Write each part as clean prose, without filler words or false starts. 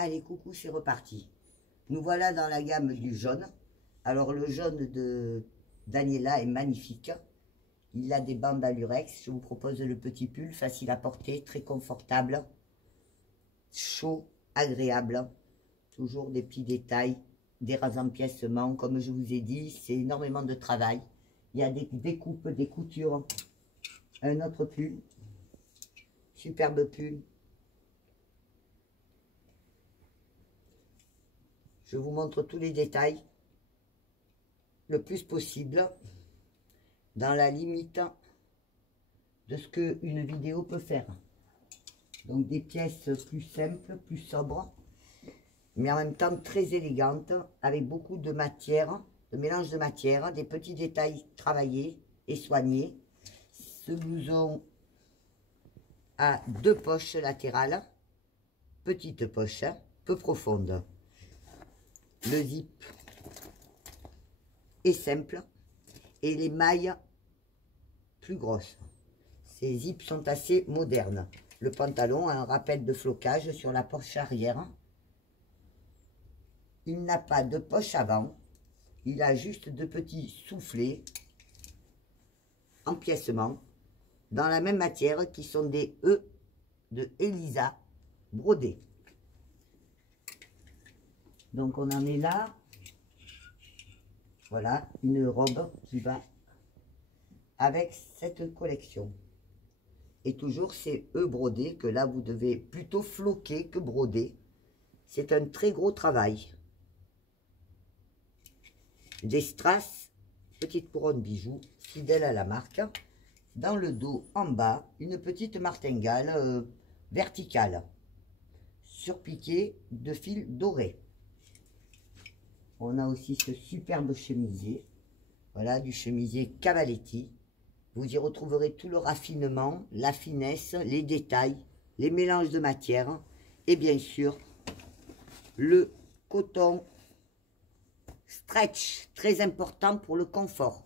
Allez, coucou, c'est reparti. Nous voilà dans la gamme du jaune. Alors, le jaune de Daniela est magnifique. Il a des bandes à lurex. Je vous propose le petit pull, facile à porter, très confortable, chaud, agréable. Toujours des petits détails, des empiècements. Comme je vous ai dit, c'est énormément de travail. Il y a des découpes, des coutures. Un autre pull. Superbe pull. Je vous montre tous les détails le plus possible dans la limite de ce qu'une vidéo peut faire. Donc des pièces plus simples, plus sobres, mais en même temps très élégantes, avec beaucoup de matière, de mélange de matière, des petits détails travaillés et soignés. Ce blouson a 2 poches latérales, petites poches, peu profondes. Le zip est simple et les mailles plus grosses. Ces zips sont assez modernes. Le pantalon a un rappel de flocage sur la poche arrière. Il n'a pas de poche avant. Il a juste 2 petits soufflets, empiècements, dans la même matière qui sont des E de Elisa brodés. Donc on en est là. Voilà, une robe qui va avec cette collection. Et toujours ces E brodés que là vous devez plutôt floquer que broder. C'est un très gros travail. Des strass, petite couronne bijoux, fidèle à la marque. Dans le dos, en bas, une petite martingale verticale, surpiquée de fil doré. On a aussi ce superbe chemisier. Voilà, du chemisier Cavaletti. Vous y retrouverez tout le raffinement, la finesse, les détails, les mélanges de matières. Et bien sûr, le coton stretch, très important pour le confort.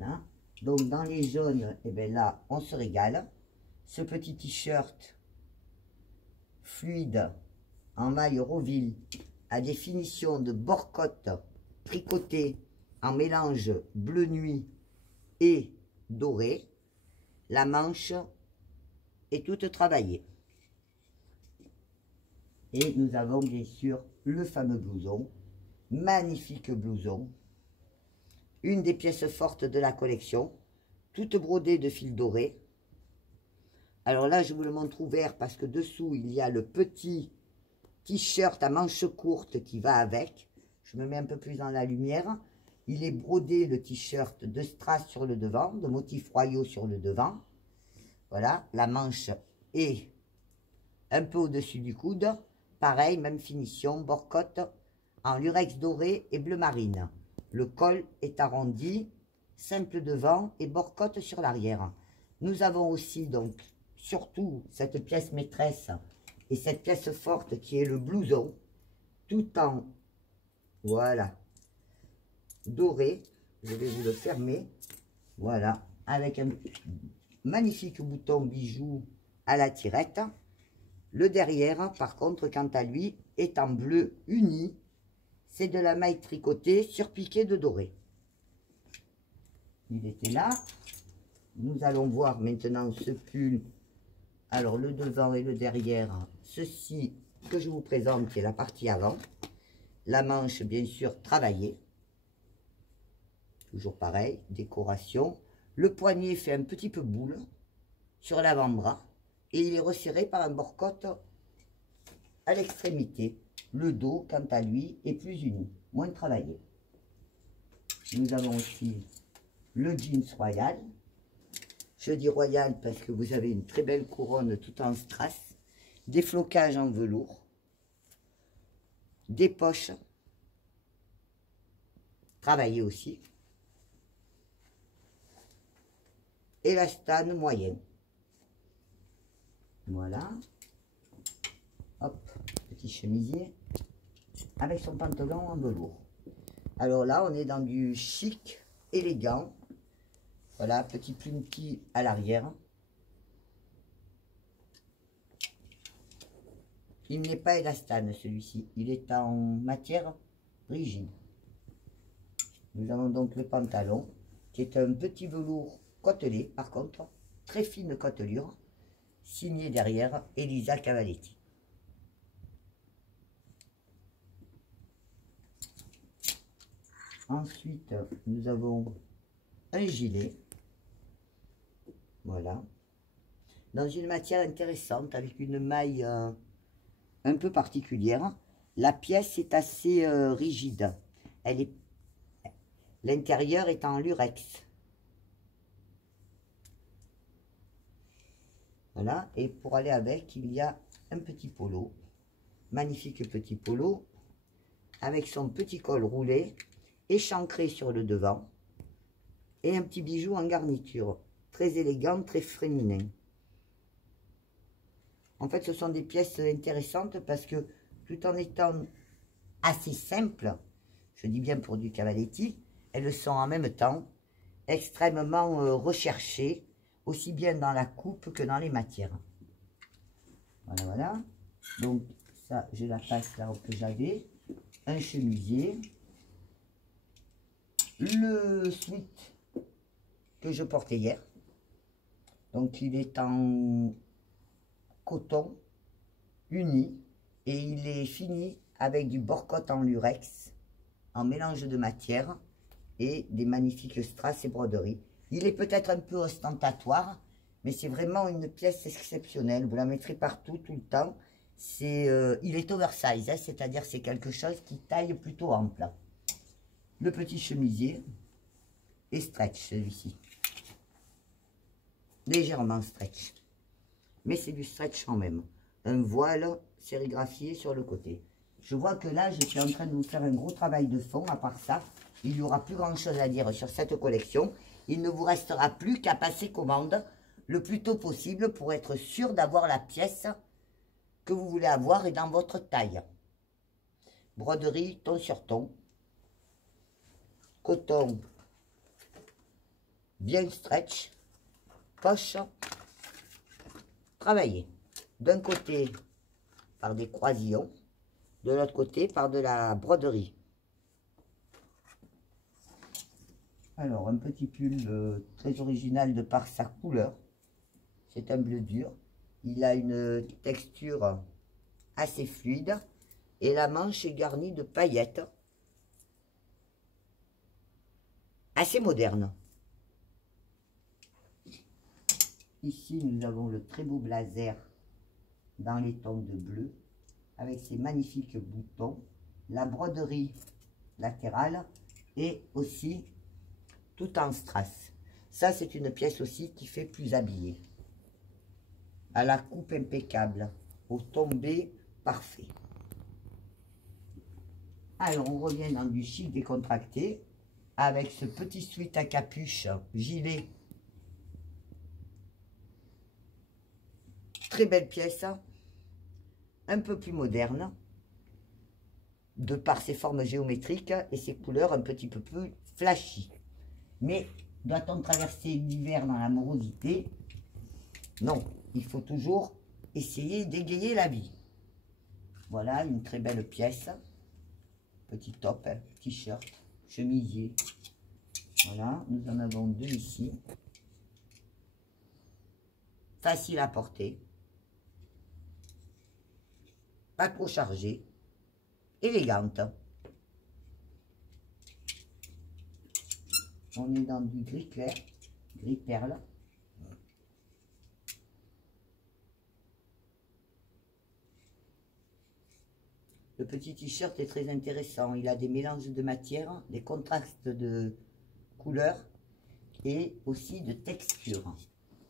Hein? Donc, dans les jaunes, et bien là, on se régale. Ce petit t-shirt fluide en maille Roville à des finitions de bord-côte tricotées en mélange bleu nuit et doré. La manche est toute travaillée. Et nous avons bien sûr le fameux blouson, magnifique blouson, une des pièces fortes de la collection, toute brodée de fil doré. Alors là, je vous le montre ouvert parce que dessous, il y a le petit t-shirt à manches courtes qui va avec. Je me mets un peu plus dans la lumière. Il est brodé, le t-shirt, de strass sur le devant, de motifs royaux sur le devant. Voilà, la manche est un peu au-dessus du coude. Pareil, même finition, bord-côte en lurex doré et bleu marine. Le col est arrondi, simple devant et bord-côte sur l'arrière. Nous avons aussi donc surtout cette pièce maîtresse et cette pièce forte qui est le blouson, tout en, voilà, doré. Je vais vous le fermer, voilà, avec un magnifique bouton bijou à la tirette. Le derrière, par contre, quant à lui, est en bleu uni. C'est de la maille tricotée surpiquée de doré. Il était là. Nous allons voir maintenant ce pull. Alors, le devant et le derrière, ceci que je vous présente, qui est la partie avant. La manche, bien sûr, travaillée. Toujours pareil, décoration. Le poignet fait un petit peu boule sur l'avant-bras. Et il est resserré par un bord-côte à l'extrémité. Le dos, quant à lui, est plus uni, moins travaillé. Nous avons aussi le jeans royal. Je dis royal parce que vous avez une très belle couronne tout en strass, des flocages en velours, des poches travaillées aussi, et la stane moyenne. Voilà. Hop, petit chemisier avec son pantalon en velours. Alors là, on est dans du chic, élégant. Voilà, petit plumpetit à l'arrière. il n'est pas élastane celui-ci, il est en matière rigide. Nous avons donc le pantalon, qui est un petit velours côtelé, par contre, très fine côtelure, signé derrière Elisa Cavaletti. Ensuite, nous avons un gilet, voilà, dans une matière intéressante, avec une maille un peu particulière. La pièce est assez rigide, l'intérieur est en lurex. Voilà, et pour aller avec, il y a un petit polo, magnifique petit polo, avec son petit col roulé, échancré sur le devant, et un petit bijou en garniture, très élégant, très féminin. En fait, ce sont des pièces intéressantes parce que, tout en étant assez simples, je dis bien pour du Cavaletti, elles sont en même temps extrêmement recherchées, aussi bien dans la coupe que dans les matières. Voilà, voilà. Donc, ça, je la passe là où que j'avais. Un chemisier. Le sweat que je portais hier. Donc, il est en coton uni et il est fini avec du bord-côte en lurex, en mélange de matière et des magnifiques strass et broderies. Il est peut-être un peu ostentatoire, mais c'est vraiment une pièce exceptionnelle. Vous la mettrez partout, tout le temps. Il est oversize, hein, c'est-à-dire c'est quelque chose qui taille plutôt ample. Le petit chemisier est stretch, celui-ci. Légèrement stretch. Mais c'est du stretch quand même. Un voile sérigraphié sur le côté. Je vois que là, je suis en train de vous faire un gros travail de fond. À part ça, il n'y aura plus grand-chose à dire sur cette collection. Il ne vous restera plus qu'à passer commande le plus tôt possible pour être sûr d'avoir la pièce que vous voulez avoir et dans votre taille. Broderie, ton sur ton. Coton bien stretch. Poche travaillée. D'un côté par des croisillons, de l'autre côté par de la broderie. Alors, un petit pull très original de par sa couleur. C'est un bleu dur. Il a une texture assez fluide. Et la manche est garnie de paillettes. Assez moderne. Ici, nous avons le très beau blazer dans les tons de bleu. Avec ses magnifiques boutons. La broderie latérale. Et aussi tout en strass. Ça, c'est une pièce aussi qui fait plus habillée. À la coupe impeccable, au tombé parfait. Alors, on revient dans du chic décontracté, avec ce petit sweat à capuche, gilet. Très belle pièce, un peu plus moderne, de par ses formes géométriques et ses couleurs un petit peu plus flashy. Mais doit-on traverser l'hiver dans la morosité? Non, il faut toujours essayer d'égayer la vie. Voilà, une très belle pièce. Petit top, hein, t-shirt, chemisier. Voilà, nous en avons deux ici. Facile à porter. Pas trop chargée. Élégante. On est dans du gris clair, gris perle. Le petit t-shirt est très intéressant. Il a des mélanges de matière, des contrastes de couleurs et aussi de texture.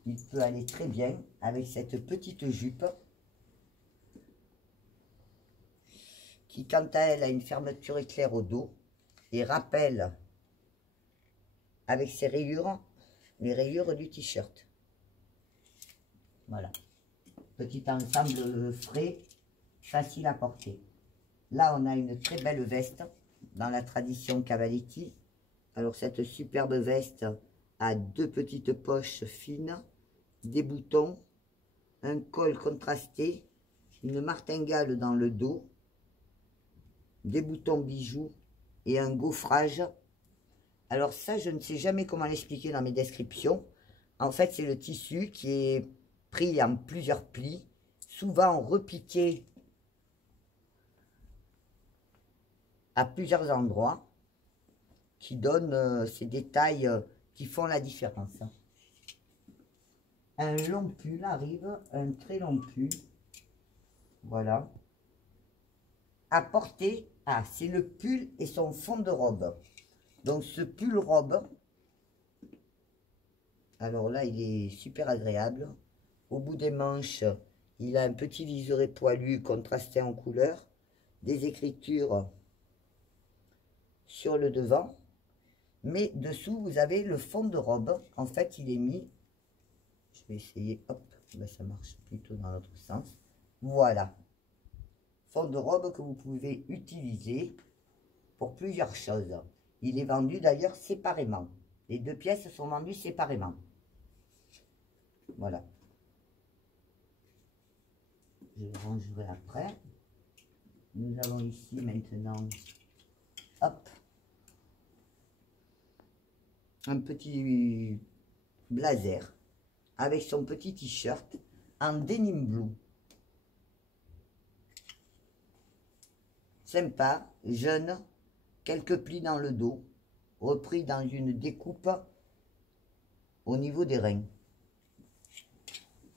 Il peut aller très bien avec cette petite jupe qui, quant à elle, a une fermeture éclair au dos et rappelle avec ses rayures, les rayures du t-shirt. Voilà. Petit ensemble frais, facile à porter. Là, on a une très belle veste dans la tradition Cavaletti. Alors, cette superbe veste a deux petites poches fines, des boutons, un col contrasté une martingale dans le dos, des boutons bijoux et un gaufrage. Alors ça, je ne sais jamais comment l'expliquer dans mes descriptions. En fait, c'est le tissu qui est pris en plusieurs plis, souvent repiqué à plusieurs endroits, qui donnent ces détails qui font la différence. Un long pull arrive, un très long pull. Voilà. À porter, ah, c'est le pull et son fond de robe. Donc ce pull robe, alors là, il est super agréable. Au bout des manches, il a un petit liseré poilu contrasté en couleur, des écritures sur le devant. Mais dessous, vous avez le fond de robe. En fait, il est mis, je vais essayer, hop, ben ça marche plutôt dans l'autre sens. Voilà. Fond de robe que vous pouvez utiliser pour plusieurs choses. Il est vendu d'ailleurs séparément. Les deux pièces sont vendues séparément. Voilà. Je le rangerai après. Nous avons ici maintenant, hop, un petit blazer avec son petit t-shirt en denim blue. Sympa, jeune, quelques plis dans le dos, repris dans une découpe au niveau des reins.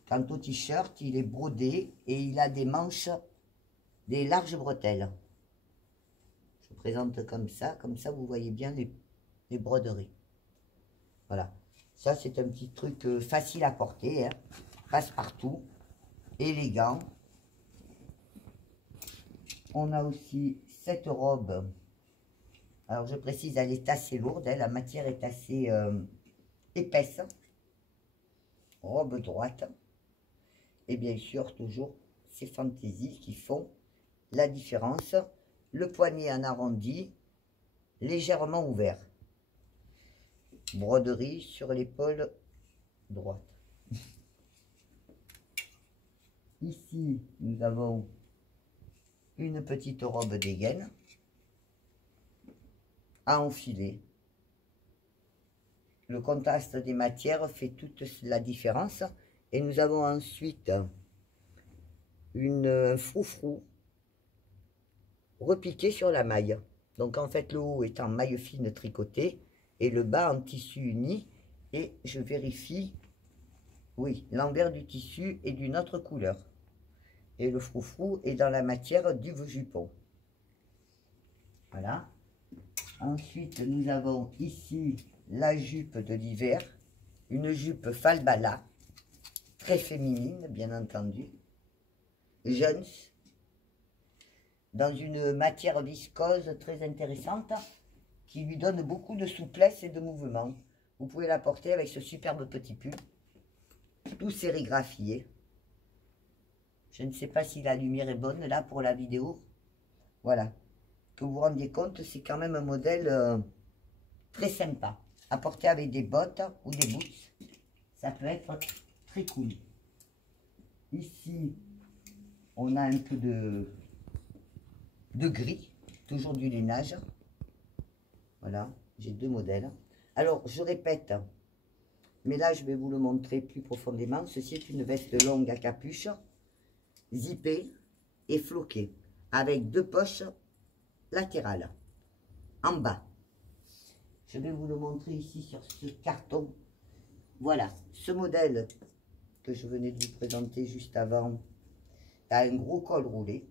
Quant au t-shirt, il est brodé et il a des manches, des larges bretelles. Je présente comme ça vous voyez bien les broderies. Voilà, ça c'est un petit truc facile à porter, hein. Passe partout, élégant. On a aussi cette robe. Alors je précise, elle est assez lourde, hein, la matière est assez épaisse. Robe droite. Et bien sûr, toujours ces fantaisies qui font la différence. Le poignet en arrondi, légèrement ouvert. Broderie sur l'épaule droite. Ici, nous avons une petite robe dégaine à enfiler. Le contraste des matières fait toute la différence. Et nous avons ensuite un froufrou repiqué sur la maille. Donc en fait le haut est en maille fine tricotée et le bas en tissu uni. Et je vérifie, oui, l'envers du tissu est d'une autre couleur. Et le froufrou est dans la matière du jupon. Voilà. Ensuite nous avons ici la jupe de l'hiver, une jupe falbala. Très féminine, bien entendu, jeune, dans une matière viscose très intéressante, qui lui donne beaucoup de souplesse et de mouvement. Vous pouvez la porter avec ce superbe petit pull, tout sérigraphié. Je ne sais pas si la lumière est bonne là pour la vidéo. Voilà, que vous vous rendiez compte, c'est quand même un modèle très sympa. À porter avec des bottes ou des boots, ça peut être très cool. Ici, on a un peu de gris, toujours du lainage. Voilà, j'ai deux modèles. Alors, je répète, mais là, je vais vous le montrer plus profondément. Ceci est une veste longue à capuche, zippée et floquée, avec deux poches latérales, en bas. Je vais vous le montrer ici sur ce carton. Voilà, ce modèle que je venais de vous présenter juste avant a un gros col roulé.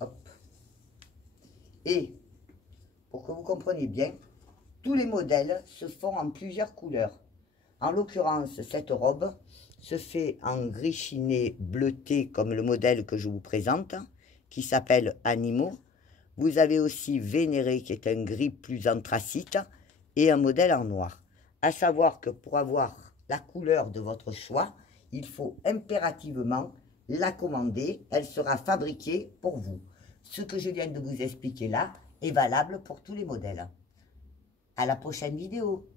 Hop. Et pour que vous compreniez bien, tous les modèles se font en plusieurs couleurs. En l'occurrence, cette robe se fait en gris chiné bleuté comme le modèle que je vous présente, qui s'appelle Animaux. Vous avez aussi Vénéré qui est un gris plus anthracite et un modèle en noir. À savoir que pour avoir la couleur de votre choix, il faut impérativement la commander. Elle sera fabriquée pour vous. Ce que je viens de vous expliquer là est valable pour tous les modèles. À la prochaine vidéo.